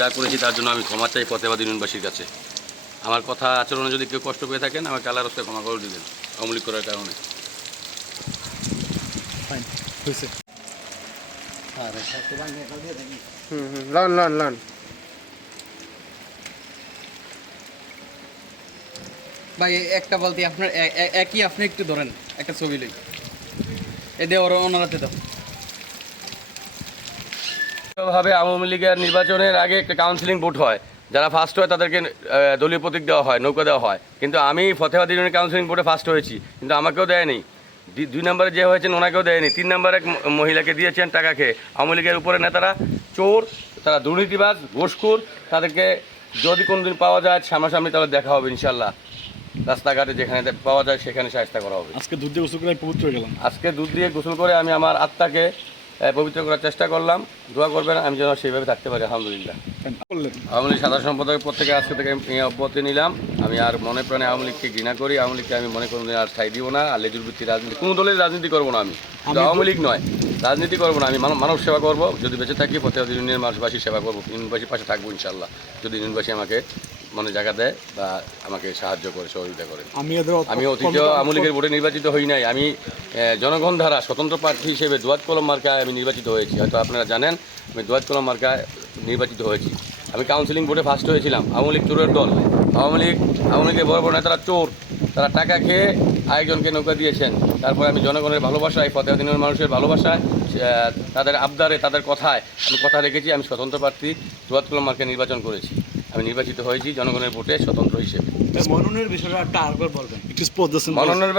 যা করেছি তার জন্য আমি ক্ষমা চাই ফতেবাদ ইউনিয়নবাসীর কাছে। আমার কথা আচরণে যদি কেউ কষ্ট পেয়ে থাকেন আমাকে আল্লাহ রাস্তায় ক্ষমা করে দিবেন অমলিক করার কারণে। হুম হুম লন লন লন। ভাই একটা বালতি আপনার একই আপনি একটু ধরেন একটা ছবি লই। এ দিয়ে ওরা ওনারাতে দাও। ভাবে আওয়ামী লীগের নির্বাচনের আগে একটা কাউন্সিলিং ভোট হয়। যারা ফার্স্ট হয় তাদেরকে দলীয় প্রতীক দেওয়া হয় নৌকা দেওয়া হয়। কিন্তু আমি ফতেহাবাদ ইউনিয়নের কাউন্সিলিং ভোটে ফার্স্ট হয়েছি কিন্তু আমাকেও দেয়নি। দুই নম্বরে যে হয়েছেন ওনাকেও দেয়নি। তিন নম্বরে এক মহিলাকে দিয়েছেন টাকা খেয়ে। আওয়ামী লীগের উপরে নেতারা চোর তারা দুর্নীতিবাজ ঘুষখোর তাদেরকে যদি কোনোদিন পাওয়া যায় সামনাসামনি তাহলে দেখা হবে ইনশাল্লাহ রাস্তাঘাটে যেখানে পাওয়া যায় সেখানে সাহায্য করা হবে। আজকে দুধ দিয়ে গোসল করে পবিত্র গেলাম। আজকে দুধ দিয়ে গোসল করে আমি আমার আত্মাকে পবিত্র করার চেষ্টা করলাম। দোয়া করবেন আমি যেন সেইভাবে থাকতে পারি আলহামদুলিল্লাহ। আওয়ামী লীগ সাধারণ সম্পাদকের পর থেকে আজকে থেকে আমি অব্যাহতি নিলাম। আমি আর মনে প্রাণে আওয়ামী লীগকে ঘৃণা করি আওয়ামী লীগকে আমি মনে কোনো আর ঠাই দিব না আর লেজুর ভিত্তি রাজনীতি কোনো দলের রাজনীতি করব না আমি। আওয়ামী লীগ নয়। রাজনীতি করব না আমি মানব সেবা করব। যদি বেঁচে থাকি ফতেহাদ ইউনিয়নের মানুষবাসীর সেবা করব ইউনিয়নবাসীর পাশে থাকব ইনশাল্লাহ যদি ইউনিয়নবাসী আমাকে মানে জায়গা দেয় বা আমাকে সাহায্য করে সহযোগিতা করে। আমি অতীত আওয়ামী লীগের ভোটে নির্বাচিত হই নাই। আমি জনগণ ধারা স্বতন্ত্র প্রার্থী হিসেবে দোয়াত কলম মার্কায় আমি নির্বাচিত হয়েছি। হয়তো আপনারা জানেন আমি দোয়াত কলম মার্কায় নির্বাচিত হয়েছি। আমি কাউন্সিলিং ভোটে ফার্স্ট হয়েছিলাম আওয়ামী লীগ চোরের দল। আওয়ামী লীগ আওয়ামী লীগের বড় বড় নেতারা চোর। তারা টাকা খেয়ে আরেকজনকে নৌকা দিয়েছেন। তারপরে আমি জনগণের ভালোবাসায় ফতেহাদিনের মানুষের ভালোবাসায় তাদের আবদারে তাদের কথায় আমি কথা রেখেছি আমি স্বতন্ত্র প্রার্থী দোয়াত কুলম্মারকে নির্বাচন করেছি। আমি নির্বাচিত হয়েছি জনগণের ভোটে স্বতন্ত্র হিসেবে। মননের বিষয়টা একটা আরেকবার বলবেন। মনোনয়নের